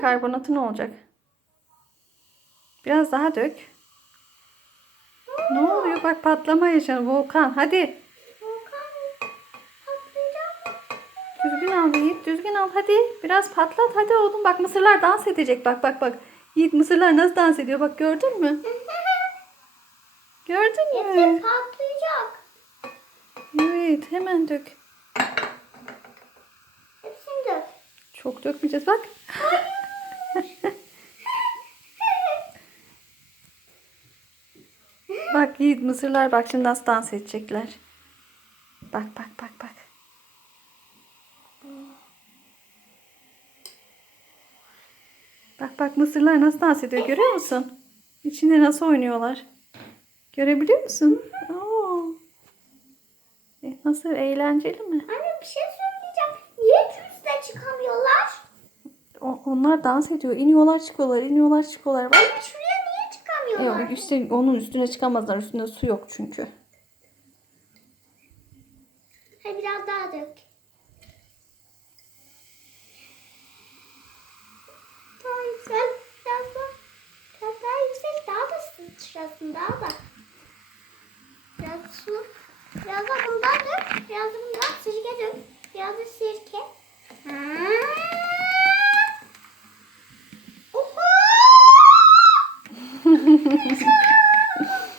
Karbonatı ne olacak? Biraz daha dök. Ne oluyor? Bak patlama yaşanıyor. Volkan hadi. Düzgün al Yiğit. Düzgün al hadi. Biraz patlat hadi oğlum. Bak mısırlar dans edecek. Bak bak bak. Yiğit mısırlar nasıl dans ediyor? Bak gördün mü? Gördün mü? patlayacak. Evet hemen dök. Hepsini dök. Çok dökmeyeceğiz bak. Bak Yiğit mısırlar bak şimdi nasıl dans edecekler. Bak bak bak bak. Bak bak mısırlar nasıl dans ediyor görüyor musun? İçinde nasıl oynuyorlar. Görebiliyor musun? Oo. E, nasıl eğlenceli mi? Anne bir şey söyleyeceğim. Niye üstüne çıkamıyorlar? O- onlar dans ediyor. İniyorlar çıkıyorlar, iniyorlar çıkıyorlar. Bak. Anne şuraya çıkamıyorlar? Yok, üstte, onun üstüne çıkamazlar. Üstünde su yok çünkü. Hadi biraz daha dök. Daha yüksel. Biraz daha. Biraz daha yüksel. Daha da sıçrasın. Daha da. Biraz su. Biraz da bundan dök. Biraz da bundan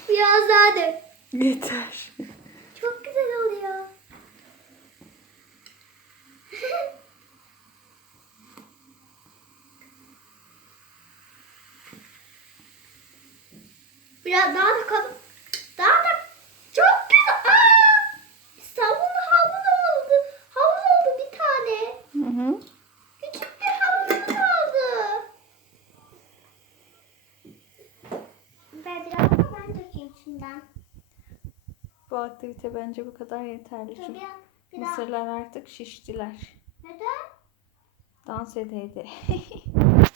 Biraz daha dök. Yeter. Çok güzel oluyor. Biraz daha da kalın. Şimdiden. Bu aktivite bence bu kadar yeterli. Çünkü mısırlar artık şiştiler. Neden? Dans ede ede.